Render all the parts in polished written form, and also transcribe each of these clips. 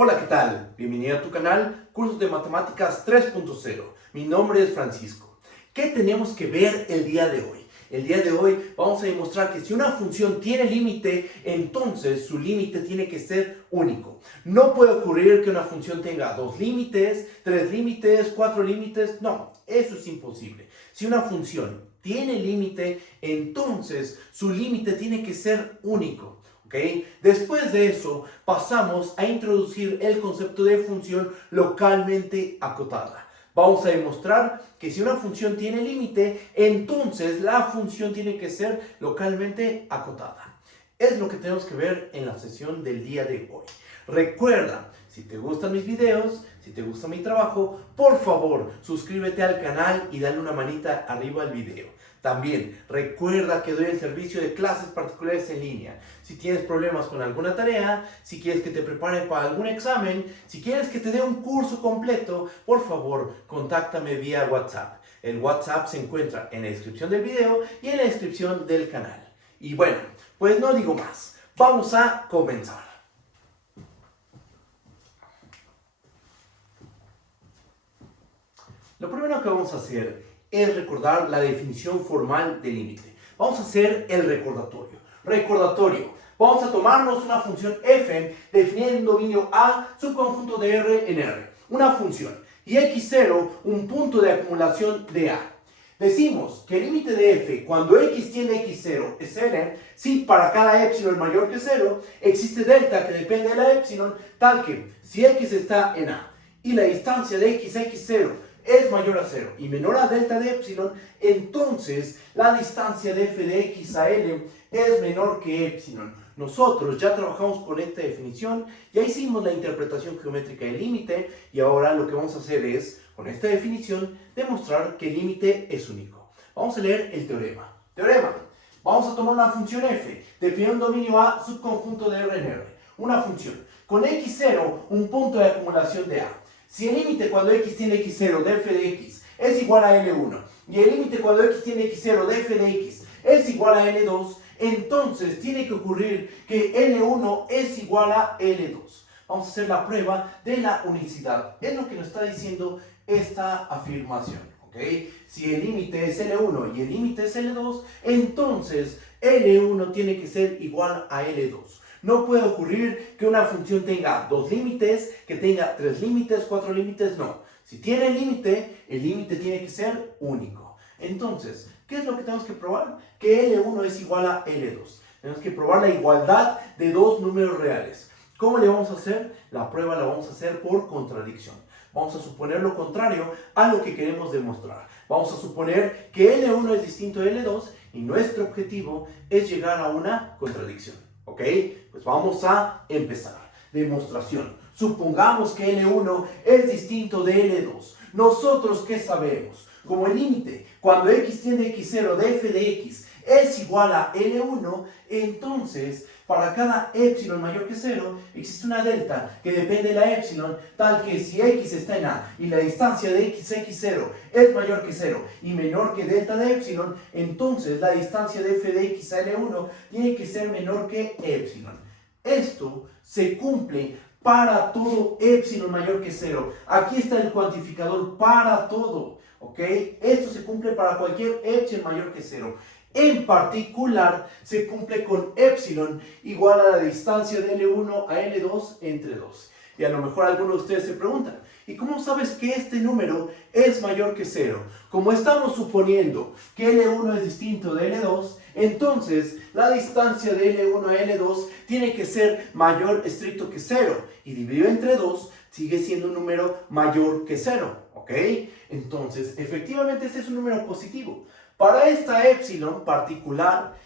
Hola, ¿qué tal? Bienvenido a tu canal, Cursos de Matemáticas 3.0. Mi nombre es Francisco. ¿Qué tenemos que ver el día de hoy? El día de hoy vamos a demostrar que si una función tiene límite, entonces su límite tiene que ser único. No puede ocurrir que una función tenga 2 límites, 3 límites, 4 límites. No, eso es imposible. Si una función tiene límite, entonces su límite tiene que ser único. ¿Okay? Después de eso, pasamos a introducir el concepto de función localmente acotada. Vamos a demostrar que si una función tiene límite, entonces la función tiene que ser localmente acotada. Es lo que tenemos que ver en la sesión del día de hoy. Recuerda, si te gustan mis videos, si te gusta mi trabajo, por favor, suscríbete al canal y dale una manita arriba al video. También recuerda que doy el servicio de clases particulares en línea. Si tienes problemas con alguna tarea, si quieres que te prepare para algún examen, si quieres que te dé un curso completo, por favor, contáctame vía WhatsApp. El WhatsApp se encuentra en la descripción del video y en la descripción del canal. Y bueno, pues no digo más. Vamos a comenzar. Lo primero que vamos a hacer es recordar la definición formal de límite. Vamos a hacer el recordatorio. Recordatorio. Vamos a tomarnos una función f definida en dominio A, subconjunto de R en R. Una función. Y x0, un punto de acumulación de A. Decimos que el límite de f cuando x tiende a x0 es L, si para cada epsilon mayor que 0 existe delta que depende de la epsilon, tal que si x está en A y la distancia de x a x0 es mayor a 0 y menor a delta de epsilon, entonces la distancia de f de x a L es menor que epsilon. Nosotros ya trabajamos con esta definición, ya hicimos la interpretación geométrica del límite y ahora lo que vamos a hacer es, con esta definición, demostrar que el límite es único. Vamos a leer el teorema. Teorema. Vamos a tomar una función f, definida en dominio A, subconjunto de R en R. Una función. Con x0, un punto de acumulación de A. Si el límite cuando x tiene x0 de f de x es igual a L1 y el límite cuando x tiene x0 de f de x es igual a L2, entonces tiene que ocurrir que L1 es igual a L2. Vamos a hacer la prueba de la unicidad. Es lo que nos está diciendo esta afirmación. ¿Okay? Si el límite es L1 y el límite es L2, entonces L1 tiene que ser igual a L2. No puede ocurrir que una función tenga 2 límites, que tenga 3 límites, 4 límites, no. Si tiene límite, el límite tiene que ser único. Entonces, ¿qué es lo que tenemos que probar? Que L1 es igual a L2. Tenemos que probar la igualdad de 2 números reales. ¿Cómo le vamos a hacer? La prueba la vamos a hacer por contradicción. Vamos a suponer lo contrario a lo que queremos demostrar. Vamos a suponer que L1 es distinto de L2 y nuestro objetivo es llegar a una contradicción. ¿Ok? Pues vamos a empezar. Demostración. Supongamos que L1 es distinto de L2. ¿Nosotros qué sabemos? Como el límite, cuando x tiende a x0 de f de x es igual a L1, entonces para cada epsilon mayor que 0 existe una delta que depende de la epsilon, tal que si x está en A y la distancia de x a x0 es mayor que 0 y menor que delta de epsilon, entonces la distancia de f de x a L1 tiene que ser menor que epsilon. Esto se cumple para todo epsilon mayor que 0. Aquí está el cuantificador para todo. ¿Ok? Esto se cumple para cualquier epsilon mayor que 0. En particular, se cumple con epsilon igual a la distancia de L1 a L2 entre 2. Y a lo mejor algunos de ustedes se preguntan, ¿y cómo sabes que este número es mayor que 0? Como estamos suponiendo que L1 es distinto de L2, entonces la distancia de L1 a L2 tiene que ser mayor estricto que 0. Y dividido entre 2 sigue siendo un número mayor que 0. ¿Ok? Entonces, efectivamente este es un número positivo. Para esta epsilon particular,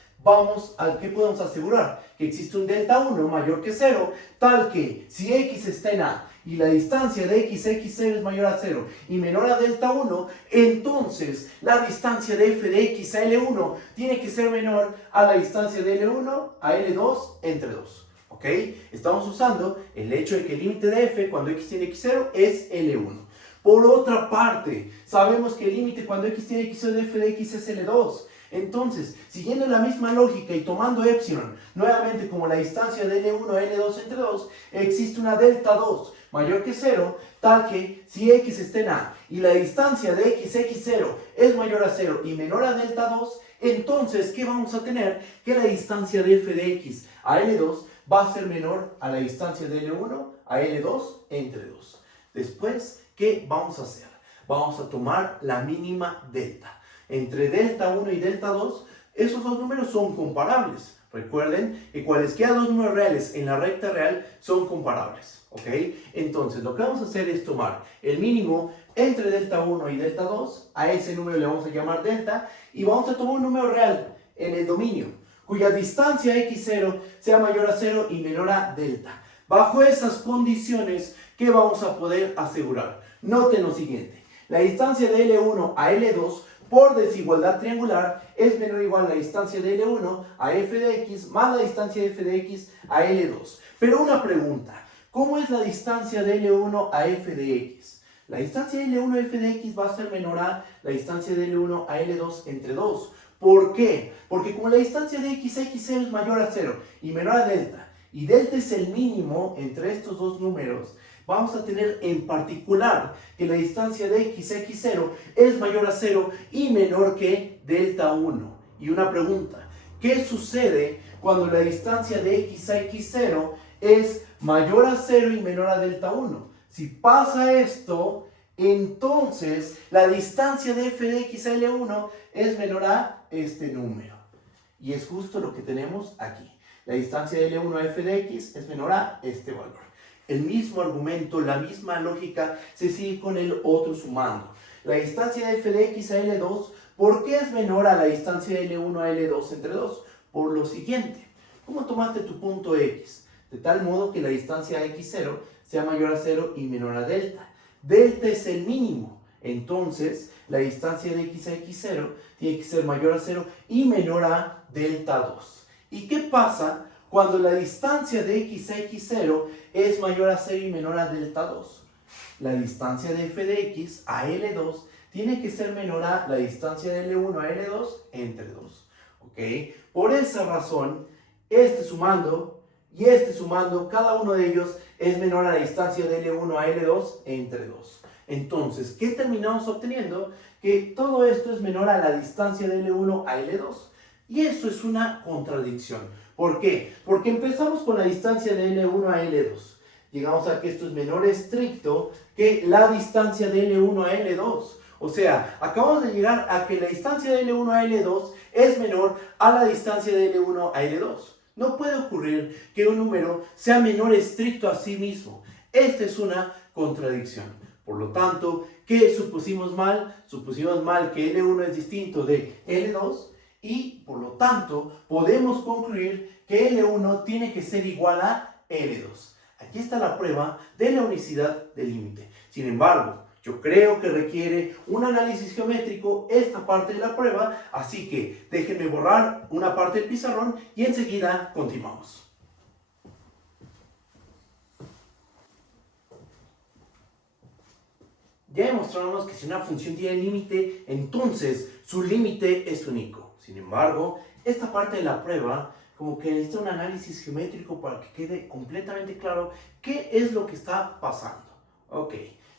¿qué podemos asegurar? Que existe un delta 1 mayor que 0, tal que si x está en A y la distancia de x a x0 es mayor a 0 y menor a delta 1, entonces la distancia de f de x a L1 tiene que ser menor a la distancia de L1 a L2 entre 2. ¿Ok? Estamos usando el hecho de que el límite de f cuando x tiene x0 es L1. Por otra parte, sabemos que el límite cuando x tiene x0 de f de x es L2. Entonces, siguiendo la misma lógica y tomando epsilon nuevamente como la distancia de L1 a L2 entre 2, existe una delta 2 mayor que 0, tal que si x está en A y la distancia de x0 es mayor a 0 y menor a delta 2, entonces, ¿qué vamos a tener? Que la distancia de f de x a L2 va a ser menor a la distancia de L1 a L2 entre 2. Después, ¿qué vamos a hacer? Vamos a tomar la mínima delta. Entre delta 1 y delta 2, esos dos números son comparables. Recuerden que cualesquiera dos números reales en la recta real son comparables. ¿Ok? Entonces, lo que vamos a hacer es tomar el mínimo entre delta 1 y delta 2. A ese número le vamos a llamar delta. Y vamos a tomar un número real en el dominio, cuya distancia x0 sea mayor a 0 y menor a delta. Bajo esas condiciones, ¿qué vamos a poder asegurar? Noten lo siguiente. La distancia de L1 a L2 por desigualdad triangular es menor o igual a la distancia de L1 a f de x más la distancia de f de x a L2. Pero una pregunta, ¿cómo es la distancia de L1 a f de x? La distancia de L1 a f de x va a ser menor a la distancia de L1 a L2 entre 2. ¿Por qué? Porque como la distancia de x0 es mayor a 0 y menor a delta, y delta es el mínimo entre estos dos números, vamos a tener en particular que la distancia de x0 es mayor a 0 y menor que delta 1. Y una pregunta, ¿qué sucede cuando la distancia de x0 es mayor a 0 y menor a delta 1? Si pasa esto, entonces la distancia de f de x a L1 es menor a este número. Y es justo lo que tenemos aquí. La distancia de L1 a f de x es menor a este valor. El mismo argumento, la misma lógica se sigue con el otro sumando. La distancia de f de x a L2, ¿por qué es menor a la distancia de L1 a L2 entre 2? Por lo siguiente. ¿Cómo tomaste tu punto x? De tal modo que la distancia a x0 sea mayor a 0 y menor a delta. Delta es el mínimo. Entonces, la distancia de x a x0 tiene que ser mayor a 0 y menor a delta 2. ¿Y qué pasa cuando la distancia de x a x0 es mayor a 0 y menor a delta 2? La distancia de f de x a L2 tiene que ser menor a la distancia de L1 a L2 entre 2. ¿Ok? Por esa razón, este sumando y este sumando, cada uno de ellos es menor a la distancia de L1 a L2 entre 2. Entonces, ¿qué terminamos obteniendo? Que todo esto es menor a la distancia de L1 a L2. Y eso es una contradicción. ¿Por qué? Porque empezamos con la distancia de L1 a L2. Llegamos a que esto es menor estricto que la distancia de L1 a L2. O sea, acabamos de llegar a que la distancia de L1 a L2 es menor a la distancia de L1 a L2. No puede ocurrir que un número sea menor estricto a sí mismo. Esta es una contradicción. Por lo tanto, ¿qué supusimos mal? Supusimos mal que L1 es distinto de L2 y, por lo tanto, podemos concluir que L1 tiene que ser igual a L2. Aquí está la prueba de la unicidad del límite. Sin embargo, yo creo que requiere un análisis geométrico esta parte de la prueba, así que déjenme borrar una parte del pizarrón y enseguida continuamos. Ya demostramos que si una función tiene límite, entonces su límite es único. Sin embargo, esta parte de la prueba como que necesita un análisis geométrico para que quede completamente claro qué es lo que está pasando. Ok,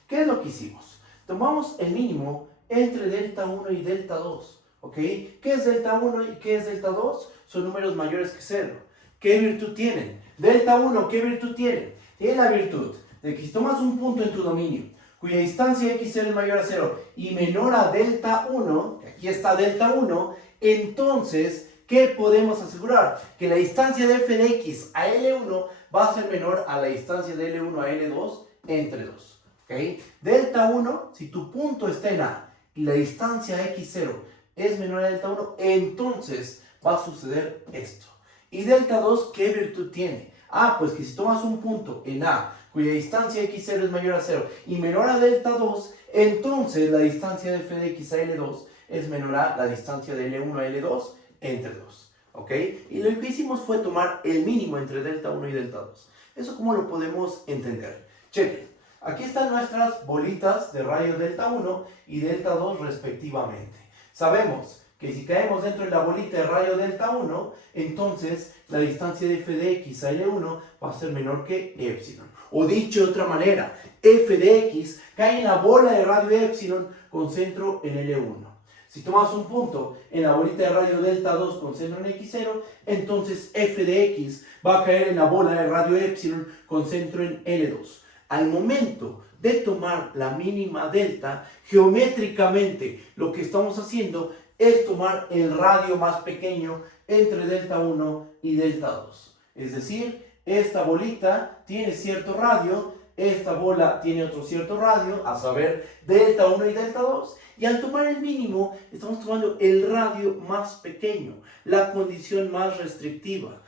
¿qué es lo que hicimos? Tomamos el mínimo entre delta 1 y delta 2. ¿Ok? ¿Qué es delta 1 y qué es delta 2? Son números mayores que 0. ¿Qué virtud tienen? Delta 1, ¿qué virtud tienen? Tiene la virtud de que si tomas un punto en tu dominio cuya distancia x0 es mayor a 0 y menor a delta 1, que aquí está delta 1, entonces, ¿qué podemos asegurar? Que la distancia de f de x a L1 va a ser menor a la distancia de L1 a L2 entre 2. ¿Okay? Delta 1, si tu punto está en A y la distancia x0 es menor a delta 1, entonces va a suceder esto. Y delta 2, ¿qué virtud tiene? Ah, pues que si tomas un punto en A cuya distancia x0 es mayor a 0 y menor a delta 2, entonces la distancia de f de x a L2 es menor a la distancia de L1 a L2 entre 2. ¿Ok? Y lo que hicimos fue tomar el mínimo entre delta 1 y delta 2. ¿Eso cómo lo podemos entender? Chequen. Aquí están nuestras bolitas de radio delta 1 y delta 2 respectivamente. Sabemos que si caemos dentro de la bolita de radio delta 1, entonces la distancia de f de x a L1 va a ser menor que epsilon. O dicho de otra manera, f de x cae en la bola de radio epsilon con centro en L1. Si tomas un punto en la bolita de radio delta 2 con centro en x0, entonces f de x va a caer en la bola de radio epsilon con centro en L2. Al momento de tomar la mínima delta, geométricamente lo que estamos haciendo es tomar el radio más pequeño entre delta 1 y delta 2. Es decir, esta bolita tiene cierto radio, esta bola tiene otro cierto radio, a saber, delta 1 y delta 2. Y al tomar el mínimo, estamos tomando el radio más pequeño, la condición más restrictiva.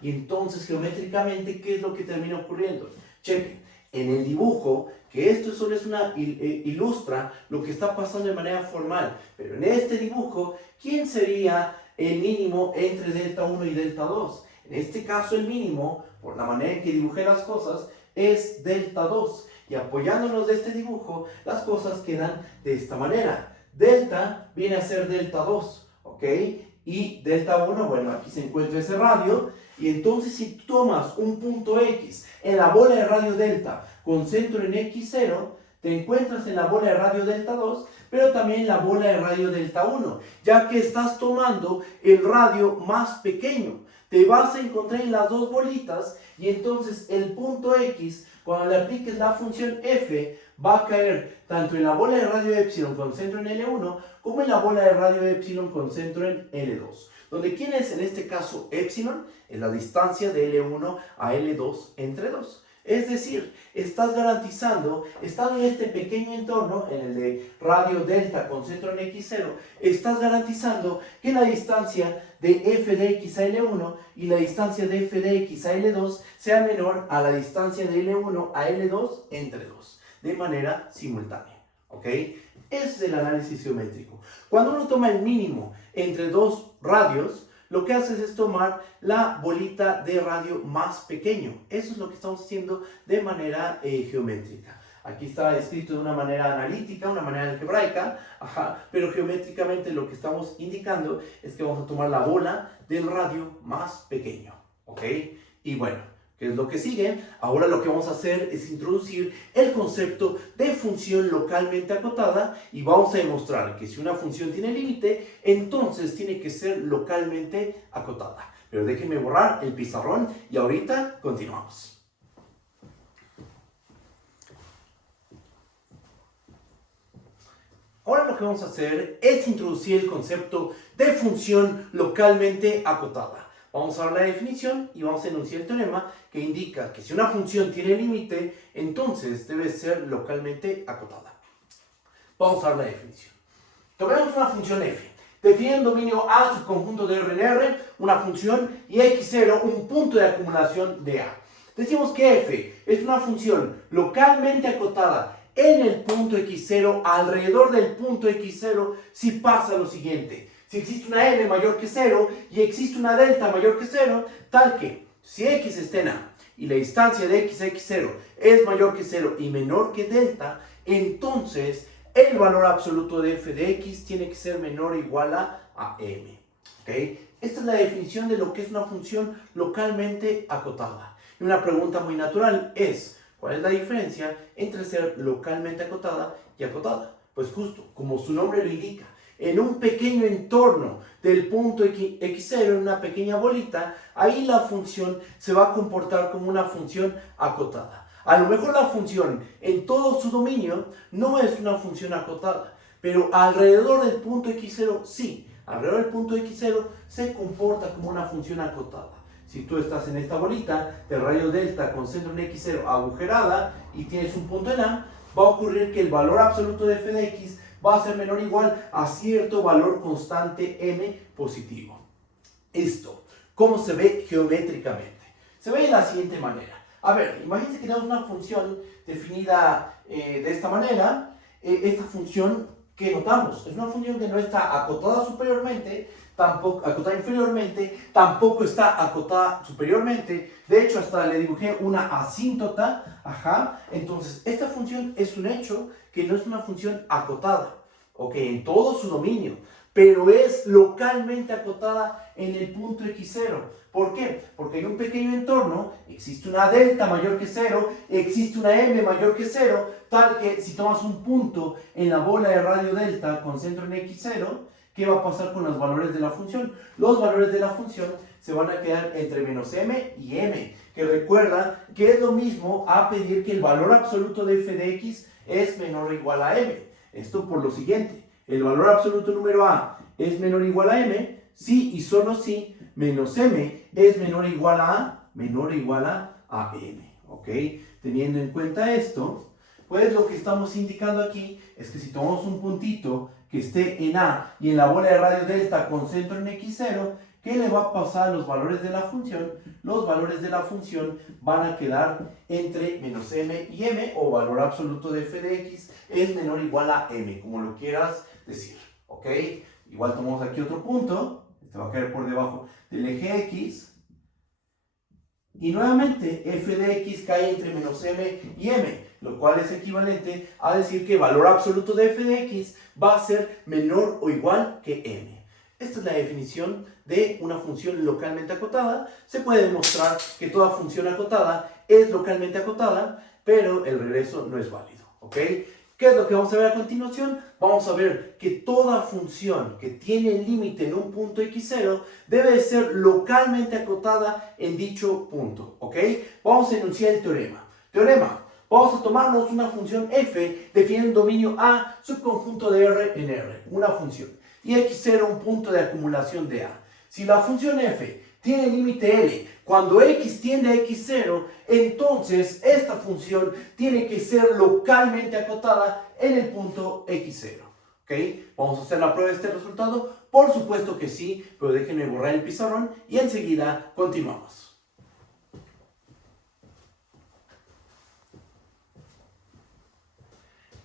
Y entonces geométricamente, ¿qué es lo que termina ocurriendo? Chequen, en el dibujo, que esto solo es ilustra lo que está pasando de manera formal, pero en este dibujo, ¿quién sería el mínimo entre delta 1 y delta 2? En este caso el mínimo, por la manera en que dibujé las cosas, es delta 2. Y apoyándonos de este dibujo, las cosas quedan de esta manera. Delta viene a ser delta 2, ¿ok? Y delta 1, bueno, aquí se encuentra ese radio. Y entonces si tomas un punto X en la bola de radio delta con centro en X0, te encuentras en la bola de radio delta 2, pero también en la bola de radio delta 1, ya que estás tomando el radio más pequeño. Te vas a encontrar en las dos bolitas y entonces el punto X, cuando le apliques la función f, va a caer tanto en la bola de radio epsilon con centro en L1 como en la bola de radio epsilon con centro en L2. Donde ¿quién es en este caso epsilon? Es la distancia de L1 a L2 entre 2. Es decir, estás garantizando, estando en este pequeño entorno, en el de radio delta con centro en X0, estás garantizando que la distancia de f de x a L1 y la distancia de f de x a L2 sea menor a la distancia de L1 a L2 entre 2, de manera simultánea. ¿Ok? Ese es el análisis geométrico. Cuando uno toma el mínimo entre dos radios, lo que haces es tomar la bolita de radio más pequeño. Eso es lo que estamos haciendo de manera geométrica. Aquí está escrito de una manera analítica, una manera algebraica, pero geométricamente lo que estamos indicando es que vamos a tomar la bola del radio más pequeño. ¿Ok? Y bueno, ¿qué es lo que sigue? Ahora lo que vamos a hacer es introducir el concepto de función localmente acotada y vamos a demostrar que si una función tiene límite, entonces tiene que ser localmente acotada. Pero déjenme borrar el pizarrón y ahorita continuamos. Ahora lo que vamos a hacer es introducir el concepto de función localmente acotada. Vamos a dar la definición y vamos a enunciar el teorema que indica que si una función tiene límite, entonces debe ser localmente acotada. Vamos a dar la definición. Tomemos una función f. Define el dominio A, subconjunto de R en R, una función, y x0, un punto de acumulación de A. Decimos que f es una función localmente acotada en el punto x0, alrededor del punto x0, si pasa lo siguiente. Si existe una m mayor que 0 y existe una delta mayor que 0, tal que si x está en A y la distancia de x a x0 es mayor que 0 y menor que delta, entonces el valor absoluto de f de x tiene que ser menor o igual a m. ¿Okay? Esta es la definición de lo que es una función localmente acotada. Y una pregunta muy natural es, ¿cuál es la diferencia entre ser localmente acotada y acotada? Pues justo, como su nombre lo indica, en un pequeño entorno del punto x0, en una pequeña bolita, ahí la función se va a comportar como una función acotada. A lo mejor la función en todo su dominio no es una función acotada, pero alrededor del punto x0 sí. Alrededor del punto x0 se comporta como una función acotada. Si tú estás en esta bolita de radio delta con centro en x0 agujerada y tienes un punto en A, va a ocurrir que el valor absoluto de f de x va a ser menor o igual a cierto valor constante m positivo. Esto, ¿cómo se ve geométricamente? Se ve de la siguiente manera. A ver, imagínense que tenemos una función definida de esta manera. Esta función que notamos es una función que no está acotada superiormente, tampoco acotada inferiormente, tampoco está acotada superiormente. De hecho, hasta le dibujé una asíntota. Entonces, esta función es un hecho que no es una función acotada, en todo su dominio. pero es localmente acotada en el punto x0. ¿Por qué? Porque en un pequeño entorno existe una delta mayor que 0, existe una m mayor que 0, tal que si tomas un punto en la bola de radio delta con centro en x0, ¿qué va a pasar con los valores de la función? Los valores de la función se van a quedar entre menos m y m, que recuerda que es lo mismo a pedir que el valor absoluto de f de x es menor o igual a m. Esto por lo siguiente, el valor absoluto número a es menor o igual a m, si y solo si menos m es menor o igual a m, ¿ok? Teniendo en cuenta esto, pues lo que estamos indicando aquí es que si tomamos un puntito que esté en A y en la bola de radio delta con centro en x0, ¿qué le va a pasar a los valores de la función? Los valores de la función van a quedar entre menos m y m, o valor absoluto de f de x es menor o igual a m, como lo quieras decir, ¿ok? Igual tomamos aquí otro punto, este va a caer por debajo del eje x, y nuevamente f de x cae entre menos m y m, lo cual es equivalente a decir que el valor absoluto de f de x va a ser menor o igual que m. Esta es la definición de una función localmente acotada. Se puede demostrar que toda función acotada es localmente acotada, pero el regreso no es válido, ¿ok? ¿Qué es lo que vamos a ver a continuación? Vamos a ver que toda función que tiene límite en un punto x0 debe ser localmente acotada en dicho punto, ¿ok? Vamos a enunciar el teorema. Teorema. Vamos a tomarnos una función f definiendo dominio A, subconjunto de R en R, una función, y x0 un punto de acumulación de A. Si la función f tiene límite L cuando x tiende a x0, entonces esta función tiene que ser localmente acotada en el punto x0. ¿Ok? ¿Vamos a hacer la prueba de este resultado? Por supuesto que sí, pero déjenme borrar el pizarrón y enseguida continuamos.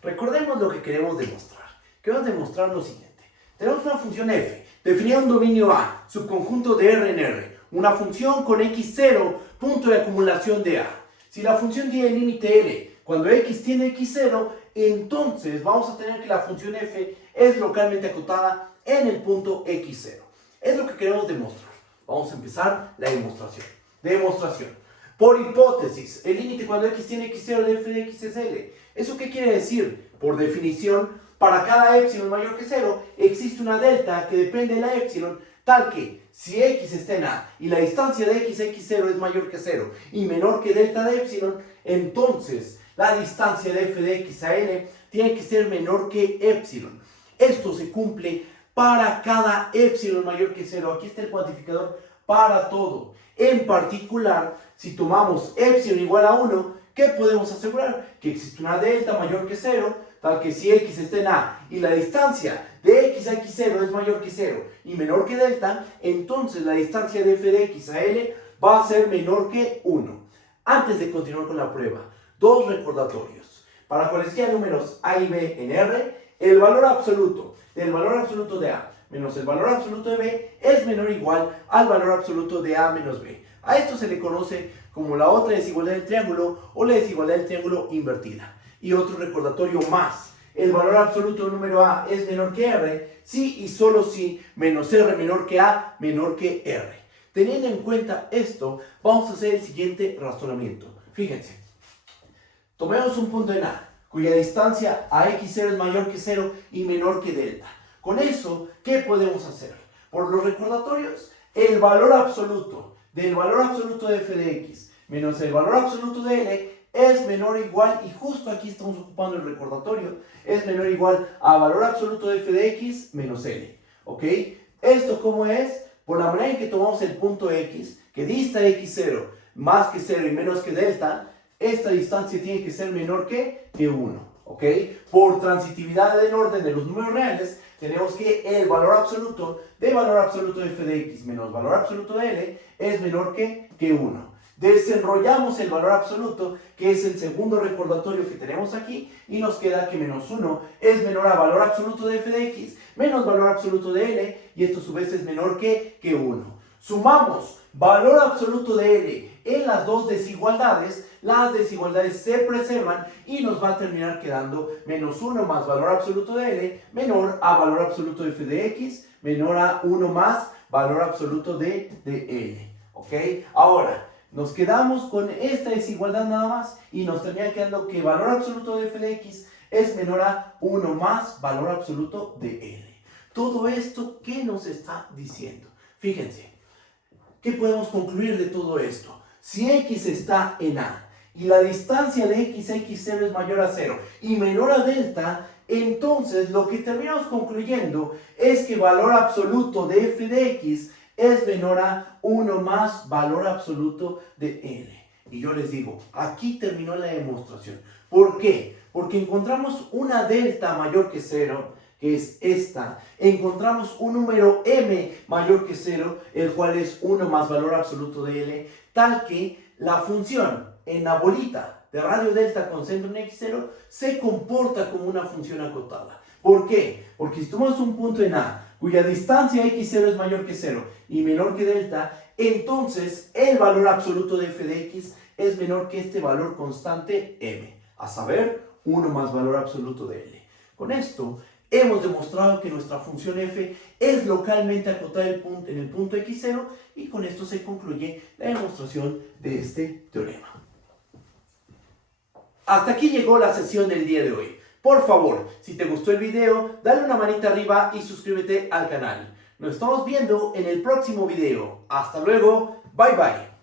Recordemos lo que queremos demostrar. Queremos demostrar lo siguiente. Tenemos una función f, definida un dominio A, subconjunto de R en R, una función con x0, punto de acumulación de A. Si la función tiene límite L cuando x tiene x0, entonces vamos a tener que la función f es localmente acotada en el punto x0. Es lo que queremos demostrar. Vamos a empezar la demostración. Demostración. Por hipótesis, el límite cuando x tiene x0 de f de x es L. ¿Eso qué quiere decir? Por definición, para cada epsilon mayor que 0, existe una delta que depende de la epsilon, tal que si x está en A y la distancia de x a x0 es mayor que 0 y menor que delta de epsilon, entonces la distancia de f de x a L tiene que ser menor que epsilon. Esto se cumple para cada epsilon mayor que 0. Aquí está el cuantificador para todo. En particular, si tomamos epsilon igual a 1, ¿qué podemos asegurar? Que existe una delta mayor que 0, tal que si x está en A y la distancia de x a x0 es mayor que 0 y menor que delta, entonces la distancia de f de x a L va a ser menor que 1. Antes de continuar con la prueba, dos recordatorios. Para cualesquiera números a y b en R, el valor absoluto del valor absoluto de A menos el valor absoluto de B es menor o igual al valor absoluto de A menos B. A esto se le conoce como la otra desigualdad del triángulo o la desigualdad del triángulo invertida. Y otro recordatorio más, el valor absoluto del número A es menor que R si y solo si menos R menor que A menor que R. Teniendo en cuenta esto, vamos a hacer el siguiente razonamiento. Fíjense, tomemos un punto en A, cuya distancia a x0 es mayor que 0 y menor que delta. Con eso, ¿qué podemos hacer? Por los recordatorios, el valor absoluto del valor absoluto de f de x menos el valor absoluto de L es menor o igual, y justo aquí estamos ocupando el recordatorio, es menor o igual a valor absoluto de f de x menos L. ¿Ok? ¿Esto cómo es? Por la manera en que tomamos el punto x, que dista de x0 más que 0 y menos que delta, esta distancia tiene que ser menor que 1. ¿Ok? Por transitividad en orden de los números reales, tenemos que el valor absoluto de f de x menos valor absoluto de L es menor que 1. Desenrollamos el valor absoluto, que es el segundo recordatorio que tenemos aquí, y nos queda que menos 1 es menor a valor absoluto de f de x menos valor absoluto de L, y esto a su vez es menor que 1. Sumamos valor absoluto de L en las dos desigualdades, las desigualdades se preservan y nos va a terminar quedando menos 1 más valor absoluto de L menor a valor absoluto de f de x menor a 1 más valor absoluto de L. ¿Ok? Ahora, nos quedamos con esta desigualdad nada más y nos termina quedando que valor absoluto de f de x es menor a 1 más valor absoluto de L. Todo esto, ¿qué nos está diciendo? Fíjense, ¿qué podemos concluir de todo esto? Si x está en A y la distancia de x a x0 es mayor a 0 y menor a delta, entonces lo que terminamos concluyendo es que valor absoluto de f de x es menor a 1 más valor absoluto de L. Y yo les digo, aquí terminó la demostración. ¿Por qué? Porque encontramos una delta mayor que 0, que es esta. Encontramos un número m mayor que 0, el cual es 1 más valor absoluto de L, tal que la función en la bolita de radio delta con centro en x0 se comporta como una función acotada. ¿Por qué? Porque si tomamos un punto en A cuya distancia x0 es mayor que 0 y menor que delta, entonces el valor absoluto de f de x es menor que este valor constante m, a saber, 1 más valor absoluto de L. Con esto hemos demostrado que nuestra función f es localmente acotada en el punto x0 y con esto se concluye la demostración de este teorema. Hasta aquí llegó la sesión del día de hoy. Por favor, si te gustó el video, dale una manita arriba y suscríbete al canal. Nos estamos viendo en el próximo video. Hasta luego, bye bye.